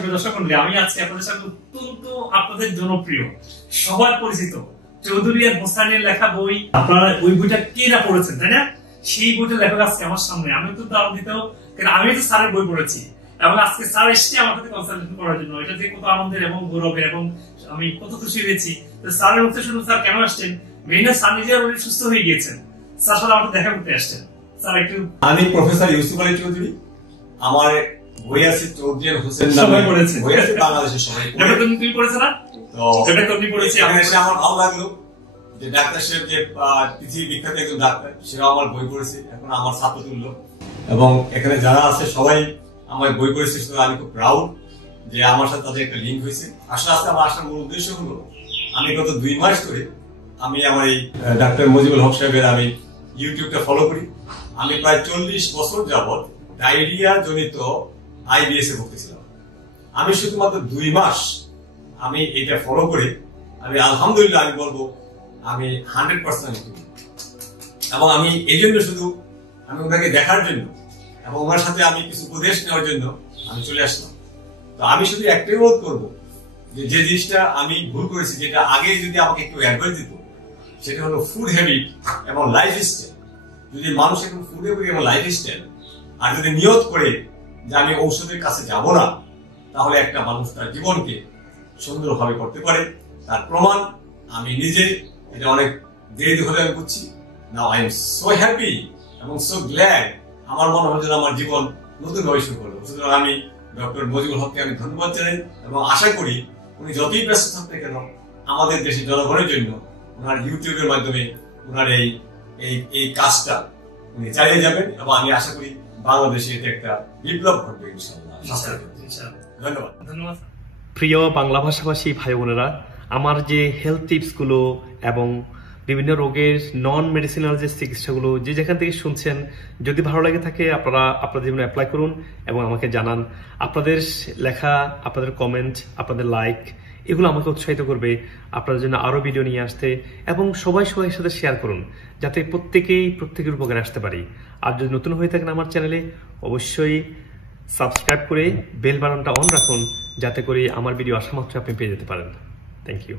সুপ্রিয় দর্শক মণ্ডলী, আমি আজকে আপনাদের সাথে অত্যন্ত আপনাদের জনপ্রিয় সবার পরিচিত চৌধুরী আর হোসেনের লেখা বই, আপনারা ওই বইটা কে না পড়েছেন তাই না? সেই বইটা লেখক আজকে আমার সামনে। আমি তো আনন্দিত, কারণ আমি তো স্যারের বই পড়েছি এবং আজকে স্যার এসছে আমার সাথে কনসালটেশন করার জন্য। এটা যে কত আনন্দের এবং গৌরবের, এবং আমি কত খুশি হয়েছি। স্যারের হচ্ছে শুধু স্যার কেন আসছেন, মেইনা স্যার নিজে অলরেডি সুস্থ হয়ে গিয়েছেন, স্যার সাথে আমাকে দেখা করতে আসছেন। স্যার একটু, আমি প্রফেসর ইউসুফ আলী চৌধুরী, আমার বই আছে চৌধুরী আর হোসেন সবাই পড়েছে, বই আছে বাংলাদেশের সবাই। এটা তো তুমি পড়েছে না? তো এটা তো তুমি পড়েছি। আমার ভালো লাগলো যে ডাক্তার সাহেব যে পৃথিবী বিখ্যাত একজন ডাক্তার, সেও আমার বই পড়েছে, এখন আমার ছাত্র তুল্য। এবং এখানে যারা আছে সবাই আমার বই পড়েছে, আমি খুব প্রাউড যে আমার সাথে তাদের একটা লিঙ্ক হয়েছে। আসলে আজকে আমার আসার মূল উদ্দেশ্য হলো, আমি গত 2 মাস ধরে আমি আমার এই ডাক্তার মজিবুল হক সাহেবের আমি ইউটিউবটা ফলো করি। আমি প্রায় 40 বছর যাবৎ ডায়রিয়া জনিত IBS এ ভুগতেছিলাম। আমি শুধুমাত্র 2 মাস আমি এটা ফলো করে আমি আলহামদুলিল্লাহ আমি বলবো আমি 100% এবং আমি এই জন্য শুধু আমি ওনাকে দেখার জন্য এবং ওনার সাথে আমি কিছু উপদেশ নেওয়ার জন্য আমি চলে আসলাম। তো আমি শুধু একটাই অনুরোধ করবো যে জিনিসটা আমি ভুল করেছি, যেটা আগে যদি আমাকে একটু অ্যাডভাইস দিত, সেটা হলো ফুড হ্যাবিট এবং লাইফস্টাইল। যদি মানুষ এখন ফুড হ্যাবিট এবং লাইফস্টাইল আর যদি নিয়ত করে যে আমি ঔষধের কাছে যাব না, তাহলে একটা মানুষ তার জীবনকে সুন্দরভাবে করতে পারে। তার প্রমাণ আমি নিজে, এটা অনেক দেরি ধরে আমি বুঝছি। Now I am so happy এবং সো গ্ল্যাড। আমার মনে হয় যেন আমার জীবন নতুন ভাবে শুরু হলো। সুতরাং আমি ডক্টর মজিবুল হককে আমি ধন্যবাদ জানাই এবং আশা করি উনি যতই ব্যস্ত থাকতে কেন আমাদের দেশের জনগণের জন্য ওনার ইউটিউবের মাধ্যমে ওনার এই কাজটা উনি চালিয়ে যাবেন এবং আমি আশা করি বাংলাদেশে এটা একটা বিপ্লব ঘটবে ইনশাআল্লাহ। ধন্যবাদ। ধন্যবাদ। প্রিয় বাংলা ভাষাভাষী ভাই বোনেরা, আমার যে হেলথ টিপস গুলো এবং বিভিন্ন রোগের নন মেডিসিনাল যে চিকিৎসাগুলো যে যেখান থেকে শুনছেন, যদি ভালো লাগে থাকে আপনারা আপনাদের জীবনে অ্যাপ্লাই করুন এবং আমাকে জানান। আপনাদের লেখা, আপনাদের কমেন্ট, আপনাদের লাইক, এগুলো আমাকে উৎসাহিত করবে আপনাদের জন্য আরো ভিডিও নিয়ে আসতে, এবং সবাই সাথে শেয়ার করুন যাতে প্রত্যেকের উপকারে আসতে পারি। আর যদি নতুন হয়ে থাকেন আমার চ্যানেলে, অবশ্যই সাবস্ক্রাইব করে বেল বাটনটা অন রাখুন, যাতে করে আমার ভিডিও আসা মাত্র আপনি পেয়ে যেতে পারেন। Thank you.